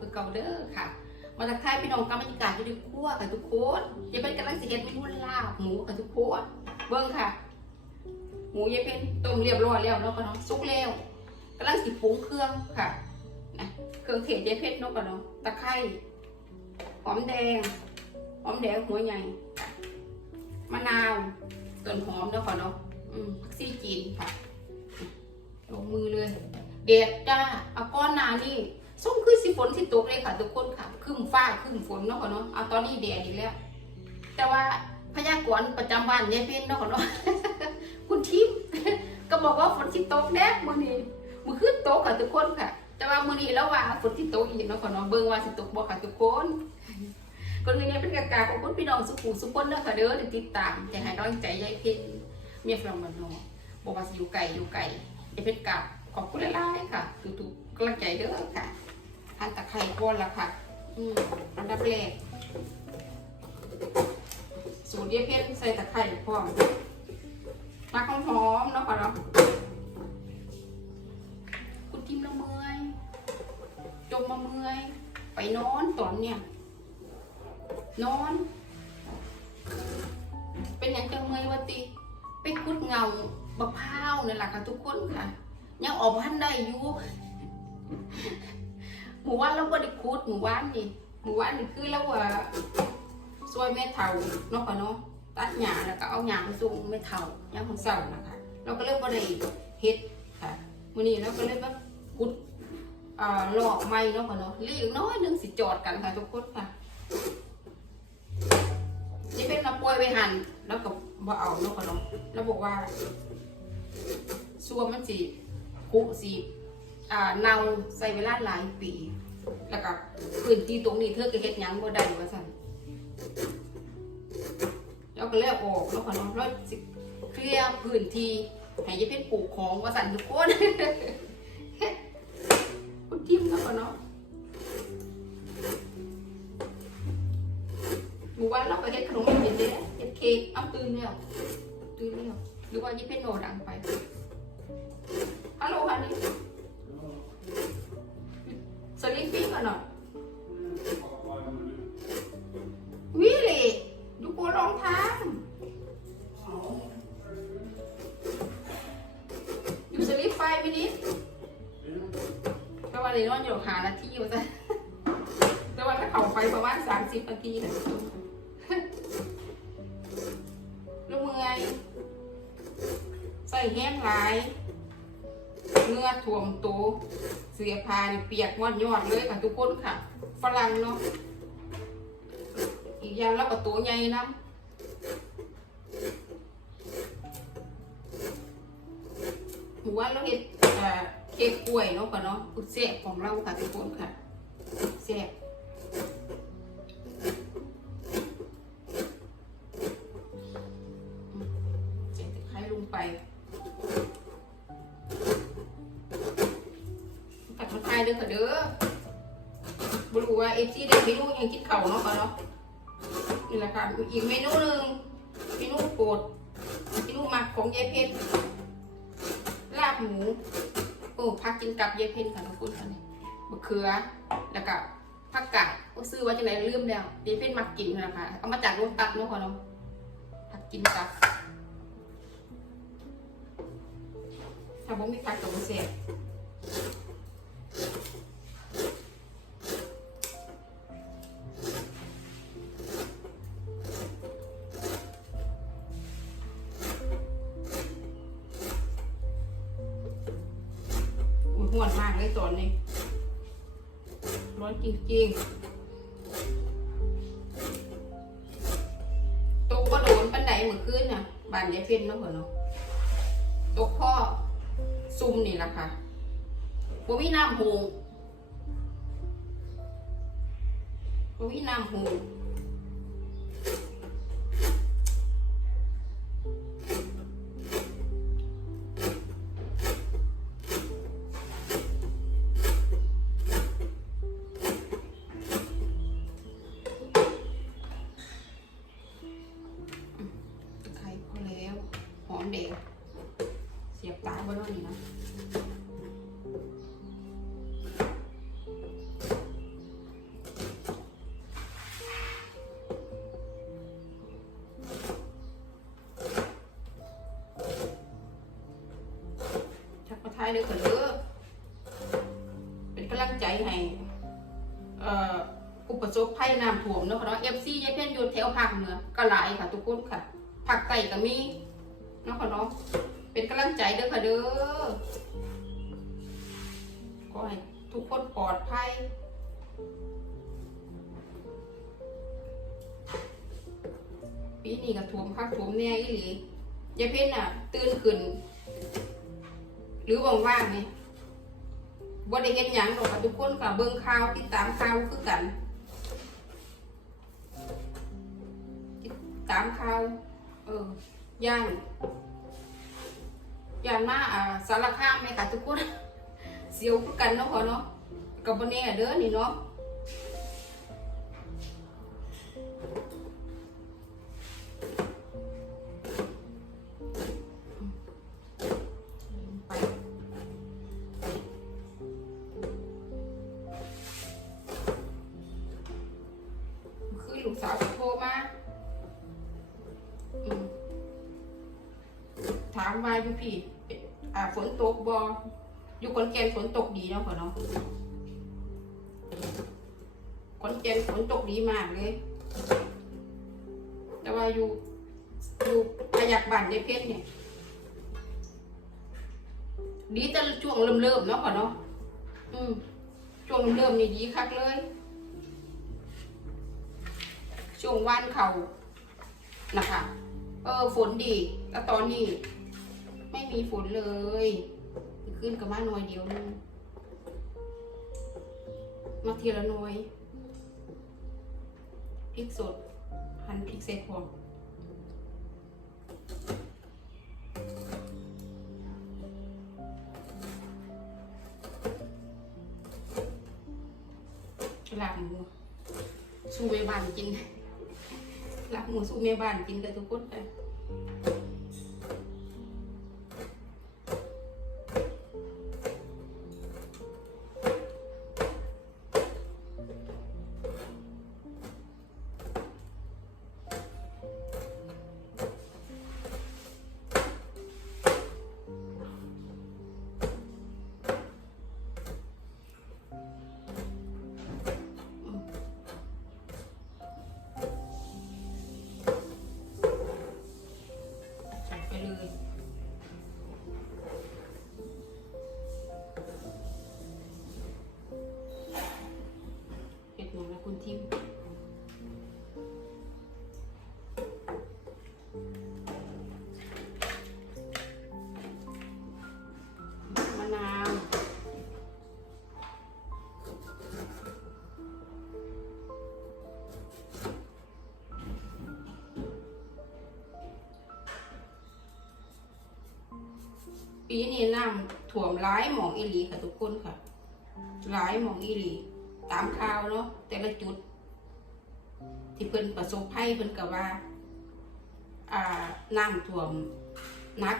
คือเก่าเด้อค่ะ มาตักไทยพี่น้องกับบรรยากาศอยู่ในครัวค่ะทุกคนยายเพนกำลังสิเฮ็ดเมนูลาบหมูค่ะทุกคนเบิ่งค่ะ หมูยายเพนต้มเรียบร้อยแล้วเนาะก็เนาะสุกแล้วกำลังสิปรุงเครื่องค่ะนะเครื่องเทศยายเพนเนาะก็เนาะตะไคร้หอมแดงหอมแดงหัวใหญ่มะนาวต้นหอมเนาะก็เนาะอืมผักชีจีนค่ะลงมือเลย เด็ดจ้าเอาก้อนนานี่ ส้มคือสิฝนสิตกเลยค่ะ ทุกคนค่ะครึ้มฟ้าครึ้มฝนเนาะค่ะเนาะเอาตอนนี้แดดอีกแล้ว แต่ว่าพยากรณ์ประจำวันยายเพ็ญเนาะค่ะเนาะคุณทิพย์ก็บอกว่าฝนสิตกแน่มื้อนี้มื้อคืนตกค่ะทุกคนค่ะ แต่ว่ามื้อนี้แล้วว่าฝนสิตกอีกเนาะค่ะเนาะเบิ่งว่าสิตกบ่ค่ะทุกคนคนนี้เป็นกากาของคุณพี่น้องสุขุสุขคนเด้อค่ะเด้อที่ติดตามจะให้กำลังใจยายเพ็ญเมียฝรั่งบ้านนอกบอกว่าสิอยู่ไกลอยู่ไกลจะเป็นกับขอบคุณหลายๆค่ะทุกๆกำลังใจเด้อค่ะ อันตะไคร้ก้อนละค่ะ อืมอันดับแรกสูตรเดียเพชรใส่ตะไคร้พร้อมมักหอมๆเนาะค่ะเนาะคุณทิมละเมื่อยจมมาเมื่อย ไปนอนตอนเนี่ย นอน เป็นอย่างจังเมื่อยวะติไปคุดเงาบะพร้าวนี่แหละค่ะทุกคนค่ะ ยังออกพันได้อยู่ หมู่ว่านเราบ่ได้คุดหมู่ว่านนี่หมู่ว่านนี่คือเราว่าซอยแม่เฒ่าเนาะค่ะเนาะตัดหญ้าแล้วก็เอาหญ้ามาส่งแม่เฒ่ายามของเช้านะคะเราก็เลยบ่ได้เฮ็ดค่ะมื้อนี้เราก็เลยว่าคุดอ่าหลอกไม้เนาะค่ะเนาะเหลีกน้อยหนึงสิจอดกันค่ะทุกคนค่ะนี่เป็นมาป่วยไว้หั่นแล้วก็บ่เอาเนาะค่ะเนาะแล้วบอกว่าส่วนมันสิคุสิ เนาใส่เวลาหลายปี แล้วก็พื้นที่ตรงนี้เธอก็เฮ็ดหยังบ่ได้ว่าซั่นแล้วก็เลยเอาออกแล้วก็เนาะสิเคลียร์พื้นที่ให้ยายเพชรปลูกของว่าซั่นทุกคนคุณทิมแล้วก็เนาะหมู่บ้านเราก็เฮ็ดขนมให้กินเด้เฮ็ดเค้กเอาตื่นแล้วตื่นแล้วหรือว่ายายเพชรโนดังไปฮัลโหลฮันนี่ มินิก็ว่าเลยนอนอยู่หานาทีว่าจะแต่ว่าถ้าเขาไปประมาณสามสิบนาทีนะลูกเมื่อยใส่แห้งหลายเนื้อถ่วมโตเสียพานเปียกมอดยอดเลยค่ะทุกคนค่ะ ฝรั่งเนาะอีกอย่างแล้วก็ตัวใหญ่น้ำ ว่าเราเห็ดเค้กกล้วยเนาะค่ะเนาะอุดเสียของเราค่ะทุกคนค่ะเสียเสียตะไคร้ลงไปตัดมาทายเด้อค่ะเด้อบรู้ว่าเอฟซีเด็กเมนูยังคิดเข่าเนาะค่ะเนาะนี่แหละค่ะอีกเมนูหนึ่งเมนูโปรดเมนูหมักของยายเพชร หมูโอ้พักกินกับเยเพนค่ะทุกคนค่ะนี่มะเขือแล้วก็ผักกาดก็ซื้อไว้จังไหนลืมแล้วเยเพนมักกินนะคะเอามาจากโรงตัดเนาะค่ะเนาะผักกินกับถ้าบ่มีผักกับบ่แซ่บ ห่วนมากเลยตอนนี้ ร้อนจริงๆ ตกก็โดนปันไดเหมือนขึ้นน่ะบานยายเพ็ญเนาะเหรอเนาะตกพ่อซุ่มนี่แหละค่ะบ่มีน้ำหูบ่มีน้ำหู ภัยเลยค่ะเด้อเป็นกำลังใจให้อ่อผู้ปสบภัยน้ำท่วมเนาะค่ะเนาะ FC ยายเพี้ยนอยู่แถวภาคเหนือก็หลายค่ะทุกคนค่ะภาคใต้ก็มีเนาะค่ะเนาะเป็นกำลังใจเด้อค่ะเด้อขอให้ทุกคนปลอดภัยปีนี้ก็ท่วมคักท่วมแน่อีหลียายเพ็ญน่ะ ตื่นขึ้น หรือว่างๆเนี่ยบ่ได้เห็นหยังหรอกค่ะทุกคนค่ะเบิ่งข่าวติดตามข่าวคือกัน ติดตามข่าวเออย่านย่านมาอ่าสารคามไหมค่ะทุกคนเสียวคือกันเนาะพอเนาะกับบ่แน่เด้อนี่เนาะ สาวโทรมาถามว่าอยู่พี่อ่าฝนตกบออยู่ขอนแก่นฝนตกดีเนาะพ่อเนาะขอนแก่นฝนตกดีมากเลย แต่ว่าอยู่อยู่อายักบ้านในเพชรเนี่ย ดีแต่ช่วงเริ่มเริ่มๆเนาะก่อเนาะอืมช่วงเริ่มๆนี่ดีคักเลย ช่วงวันเขานะคะ เออฝนดี แล้วตอนนี้ ไม่มีฝนเลย ขึ้นกับมาหน่อยเดียวนึงมาทีละหน่อยพริกสดหั่นพริกเสร็จพร้อมลาบหมูสู้แม่บ้านกิน ลาบหมูสู้แม่บ้านกินกันทุกคนเลย ปีนี้น้ำถ่วมร้ายหมองอีหลีค่ะทุกคนค่ะร้ายหมองอีหลีตามข่าวเนาะแต่ละจุด ที่เพิ่นประสบภัยเพิ่นก็ว่า อ่าน้ำท่วมนัก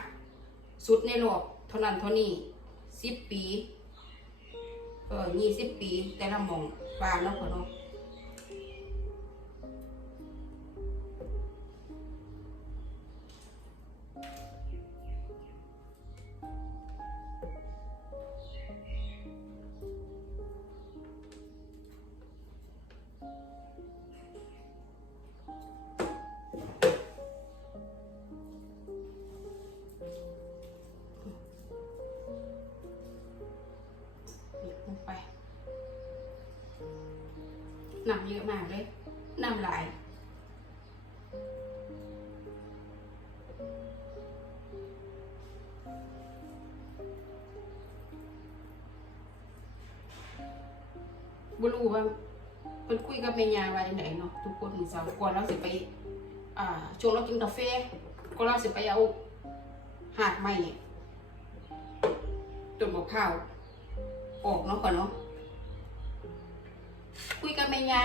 สุดในโลกเท่านั้นเท่านี้สิบปี เออยี่สิบปี แต่ละหมองว่าเนาะพ่อเนาะ น้ำเยอะมากเลยน้ำลายบ่รู้ว่าเพิ่นคุยกับแม่ยาว่าจังไดเนาะทุกคนมื้อเช้าก่อนเราสิไปอ่าช่วงเรากินกาแฟก่อนเราสิไปเอาหากไม้ต้นมะพร้าวออกเนาะก่อนเนาะ คุยกับแม่ยา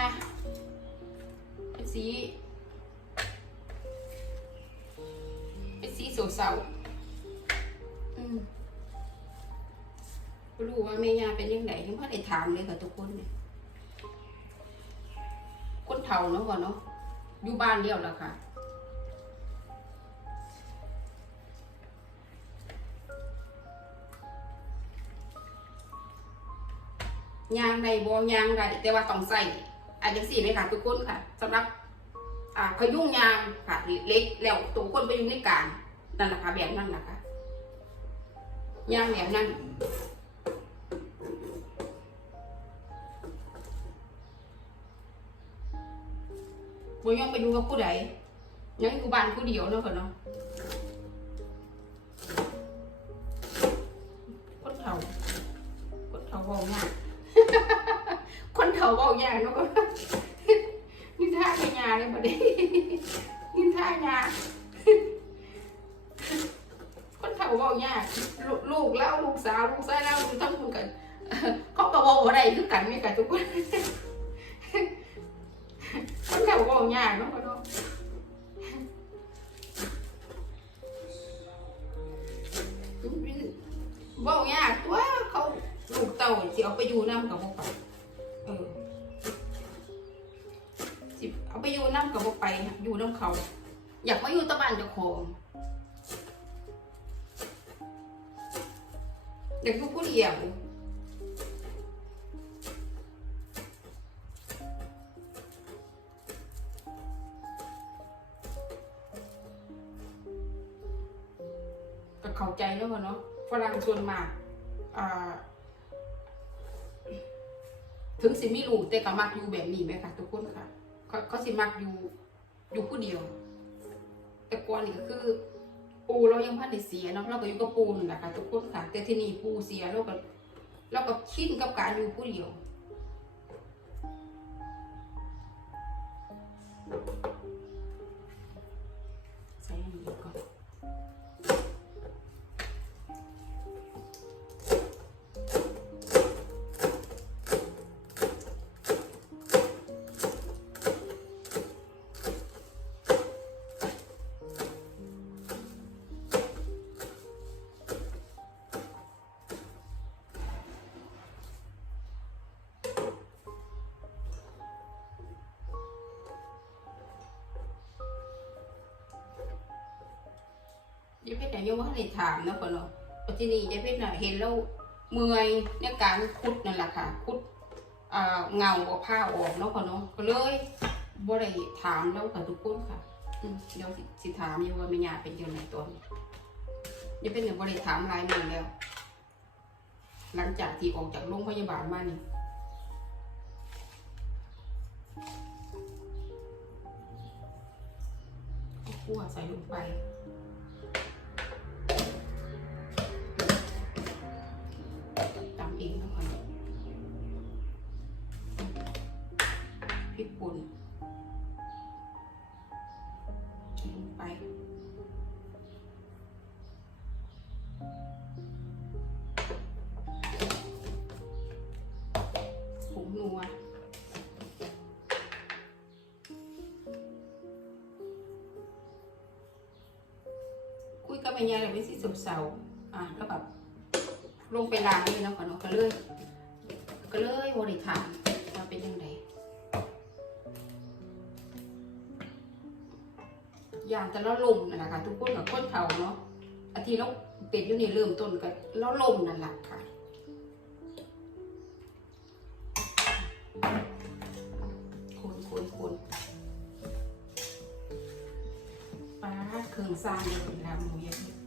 เป็นสี เป็นสีเศร้าอืมบ่รู้ว่าเม่ยาเป็นยังไงยังพ่อได้ถามเลยค่ะทุกคนเนี่ยคนเฒ่าเนาะวะเนาะอยู่บ้านเดียวแล้วค่ะ ยางใดบ่ยางใดแต่ว่าต้องใส่อันจังสี่ไหมค่ะทุกคนค่ะสำหรับอ่าขยุ่งยางค่ะเล็กแล้วตัวคนไปอยู่ในกลางนั่นแหละค่ะแบบนั้นแหละค่ะยางแบบนั้นบ่ยังไปดูกับผู้ใดยังอยู่บ้านผู้เดียวเนาะค่ะเนาะคนเฒ่าคนเฒ่าเว้ายาก คนเฒ่าเว้ายากเนาะค่ะนินท่ายาเลยประเดี๋ยวนินท่ายาคนเฒ่าเว้ายากลูกลูกแล้วลูกสาวลูกชายแล้วลูกทั้งคนกันเขาก็เว้าอะไรคือกันนี่กันทุกคนคนเฒ่าเว้ายากเนาะพ่อเนาะเว้ายากตัวเขาลูกเต่าสิเอาไปอยู่น้ำกับพวกเขา สิเอาไปอยู่น้ำกับบ่ไป อยู่น้ำเขา อยากมาอยู่ตะบ้านเจ้าของอยากอยู่ผู้เดียวก็เข้าใจแล้วเนาะฝรั่งส่วนมากอ่าถึงสิมีลูกแต่ก็มักอยู่แบบนี้ไหมคะทุกคนค่ะ เขาเขาสิมักอยู่อยู่ผู้เดียว แต่ก่อนนี่ก็คือ ปูเรายังพันในเสียเนาะเราก็อยู่กับปูนั่นแหละค่ะทุกคนค่ะ แต่ที่นี่ปูเสียเราก็เราก็ชินกับการอยู่ผู้เดียว เพชรน่ยังว่าให้ถามนะก่อนเนาะปัจจุบันยายเพชรน่ะเห็นแล้วเมื่อยในการขุดนั่นแหละค่ะขุดเงาเอาผ้าออกเนาะก่อนเนาะก็เลยบ่ได้ถามแล้วค่ะทุกคนค่ะเดี๋ยวสิถามอยู่ว่าแม่ยาเป็นยังไงตอนนี้ยายเพชรเนี่ยบ่ได้ถามรายมือแล้ว หลังจากที่ออกจากโรงพยาบาลมานี่เอาคั่วใส่ลงไป ไปผงนัวคุยกับแม่ยายเลยไม่สิสมเสาอะแล้วแบบลงไปล้างเลยนะก่อนเนาะก็เลยก็เลยบริถามว่าเป็นยังไง อย่างแต่ละลมนั่นแหละค่ะ ทุกคนกับคนเฒ่าเนาะอาทีเราเป็ดอยู่นี่เริ่มต้นกันแล้วลมนั่นแหละค่ะคนคนคนปลาเครื่องสร้างเลยลาหมูเยอ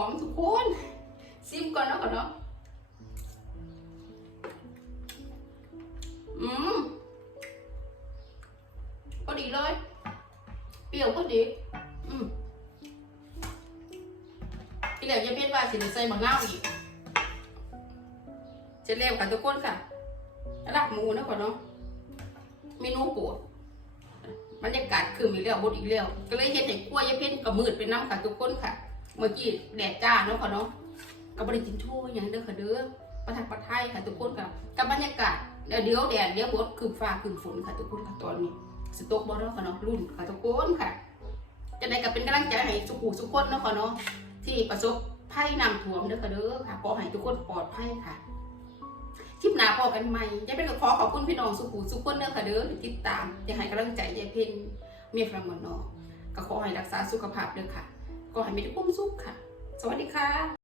อมทุกคนซิมก่อนเนาะก่อนเนาะอืมพอดีเลย เปรี้ยวพอดี อืมที่เหลือจะเป็นว่าสิได้ใส่มะนาวอีกจะเร็วค่ะทุกคนค่ะรักหมูนะก่อนเนาะเมนูปรดบรรยากาศคืนอีกแล้วบดอีกแล้วก็เลยเห็นไอ้กล้วยยายเพ่นกับมืดเป็นน้ำค่ะทุกคนค่ะ เมื่อกี้แดดจ้าเนาะค่ะเนาะก็บริจินโชว์อย่างเด้อค่ะเด้อประทับประไทยค่ะทุกคนค่ะกับบรรยากาศเดี๋ยวเดี๋ยวแดดเดี๋ยวบดคือฟ้าคือฝนค่ะทุกคนค่ะตอนนี้สตกบอเนาะค่ะเนาะรุ่นค่ะทุกคนค่ะจะได้กับเป็นกำลังใจให้สุขุสุขคนเนาะค่ะเนาะที่ประสบภัยน้ำท่วมเด้อค่ะเด้อค่ะขอให้ทุกคนปลอดภัยค่ะคลิปหน้าพอกันใหม่ยายเป็นขอขอบคุณพี่น้องสุขุสุขคนเด้อค่ะเด้อติดตามอยากให้กำลังใจยายเพ็ญเมียฟรังมอนนอกก็ขอให้รักษาสุขภาพเด้อค่ะ ขอให้มีทุกความสุขค่ะ สวัสดีค่ะ